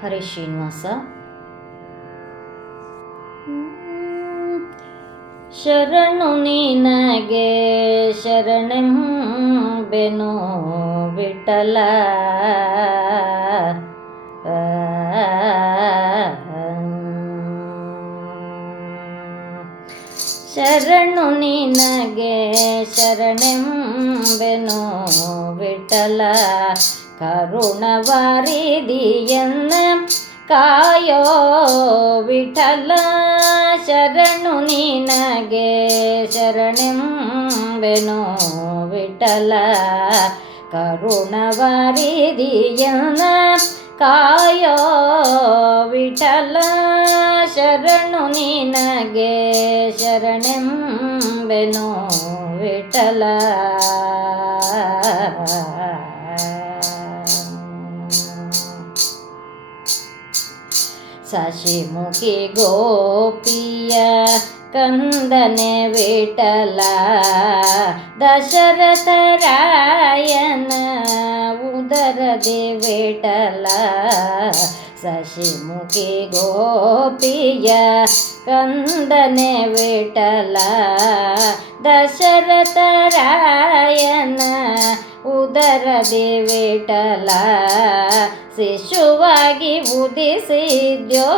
ಹರಿ ಶ್ರೀನಿವಾಸ. ಶರಣು ನಿನಗೆ ಶರಣೆಂಬೆನು ವಿಠಲ, ಶರಣು ನಿನಗೆ ಶರಣೆಂಬೆನು ವಿಠಲ, ಕರುಣವಾರಿದಿಯನ್ನ ಕಾಯೋ ವಿಠಲ. ಶರಣು ನಿನಗೆ ಶರಣೆಂಬೆನು ವಿಠಲ, ಕರುಣವಾರಿದಿಯನ್ನ ಕಾಯೋ ವಿಠಲ. ಶರಣು ನಿನಗೆ ಶರಣೆಂಬೆನು ವಿಠಲ. ಶಶಿಮುಖಿ ಗೋಪಿಯ ಕಂದನೆ ವಿಠಲ, ದಶರಥ ರಾಯನ ಉದರದಿ ವಿಠಲ. ಶಶಿಮುಖಿ ಗೋಪಿಯ ಕಂದನೆ ವಿಠಲ, ದಶರಥ ರಾಯನ ಉದರದಿ ವಿಠಲ. ಶಿಶುವಾಗಿ ಉದಿಸಿದ್ಯೋ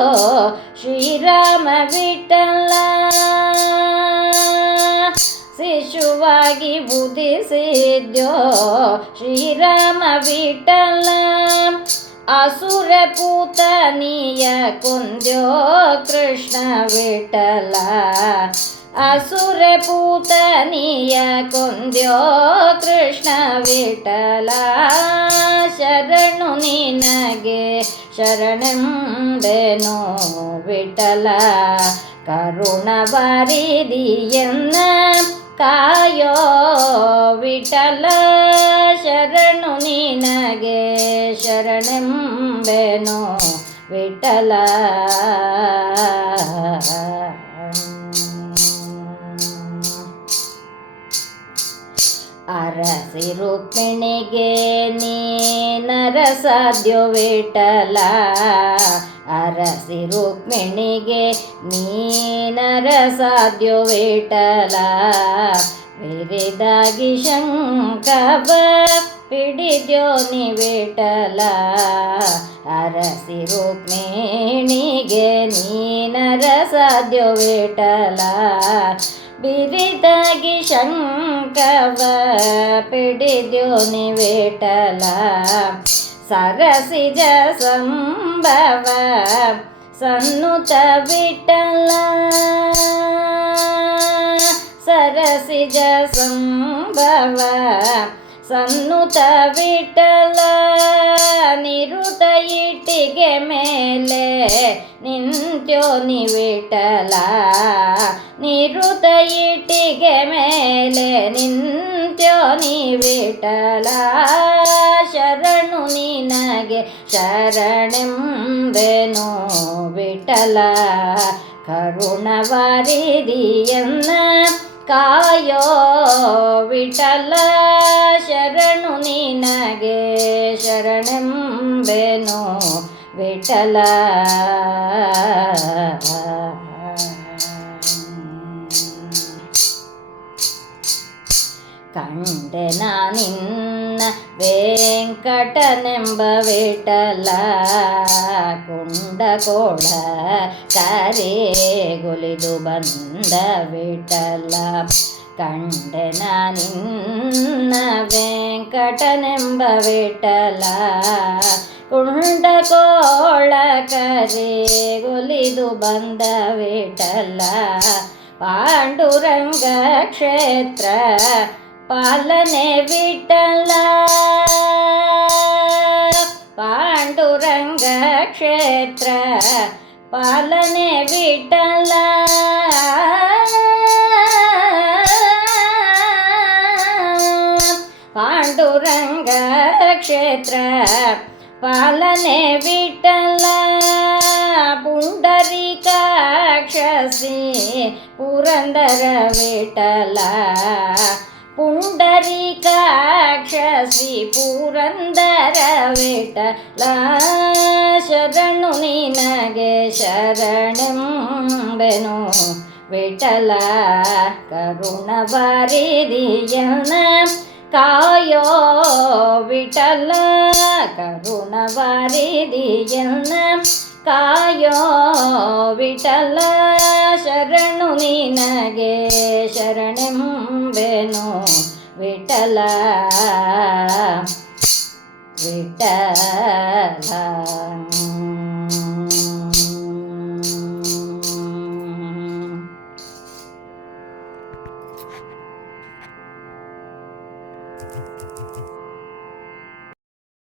ಶ್ರೀರಾಮ ವಿಠಲ, ಶಿಶುವಾಗಿ ಉದಿಸಿದ್ಯೋ ಶ್ರೀರಾಮ ವಿಠಲ. ಅಸುರ ಪೂತನಿಯ ಕೊಂದ್ಯೋ ಕೃಷ್ಣ ವಿಠಲ, ಅಸುರ ಪೂತನಿಯ ಕೊಂದ್ಯೋ ಕೃಷ್ಣ ವಿಠಲ. ಶರಣು ನಿನಗೆ ಶರಣೆಂಬೆನು ವಿಠಲ, ಕರುಣವಾರಿದಿಯನ್ನ ಕಾಯೋ ವಿಠಲ. ಶರಣು ನಿನಗೆ ಶರಣೆಂಬೆನು ವಿಠಲ. ಅರಸಿ ರುಕ್ಮಿಣಿಗೆ ನೀನರಸಾದ್ಯೋ ವಿಠಲ, ಅರಸಿ ರುಕ್ಮಿಣಿಗೆ ನೀನರಸಾದ್ಯೋ ವಿಠಲ. ಬಿರಿದಾಗಿ ಶಂಕವ ಪಿಡಿದ್ಯೋ ನಿ ವಿಠಲ, ಅರಸಿ ರುಕ್ಮಿಣಿಗೆ ನೀನರಸಾದ್ಯೋ ವಿಠಲ. ಬಿರಿದಾಗಿ ಶಂಕವ ಪಿಡಿದ್ಯೋ ನಿ ವಿಠಲ. ಸರಸಿಜ ಸಂಭವ ಸನ್ನುತ ವಿಠಲ, ಸರಸಿಜ ಸಂಭವ ಸನ್ನುತ ವಿಠಲ. ನಿರುತ ಇಟ್ಟಿಗೆ ಮೇಲೆ ನಿಂತ್ಯೋ ನಿ ವಿಠಲ, ನಿರುತ ಇಟ್ಟಿಗೆ ಮೇಲೆ ನಿಂತ್ಯೋ ನಿ ವಿಠಲ. ಶರಣು ನಿನಗೆ ಶರಣೆಂಬೆನು ವಿಠಲ, ಕರುಣವಾರಿದಿಯನ್ನ ಕಾಯೋ ವಿಠಲ. ಶರಣು ನಿನಗೆ ಶರಣೆಂಬೆನು ವಿಠಲ. ಕಂಡೆ ನಾನಿನ್ನ ವೆಂಕಟನೆಂಬ ವಿಠಲ, ಕುಂಡಕೋಳ ಕರೆಗೊಲಿದು ಬಂದ ವಿಠಲ. ಕಂಡೆ ನಾನಿನ್ನ ವೆಂಕಟನೆಂಬ ವಿಠಲ, ಕುಂಡಕೋಳ ಕರೆಗೊಲಿದು ಬಂದ ವಿಠಲ. ಪಾಂಡುರಂಗ ಕ್ಷೇತ್ರ ಪಾಲನೆ ವಿಠಲ, ಪಾಂಡುರಂಗ ಕ್ಷೇತ್ರ ಪಾಲನೆ ವಿಠಲ. ಪಾಂಡುರಂಗ ಕ್ಷೇತ್ರ ಪಾಲನೆ ವಿಠಲ. ಪುಂಡರೀಕಾಕ್ಷಸಿ ಪುರಂದರ ವಿಠಲ, ಪುಂಡರೀಕಾಕ್ಷ ಶ್ರೀ ಪುರಂದರ ವಿಠಲ ಶರಣು ನಿನಗೆ ಶರಣೆಂಬೆನು ವಿಠಲ ಕರುಣವಾರಿದಿಯನ ಕಾಯೋ ವಿಠಲ ಕರುಣವಾರಿದಿಯನ ಕಾಯೋ ವಿಠಲ ಶರಣು ನಿನಗೆ ಶರಣೆಂಬೆನು ವಿಠಲ ವಿಠಲ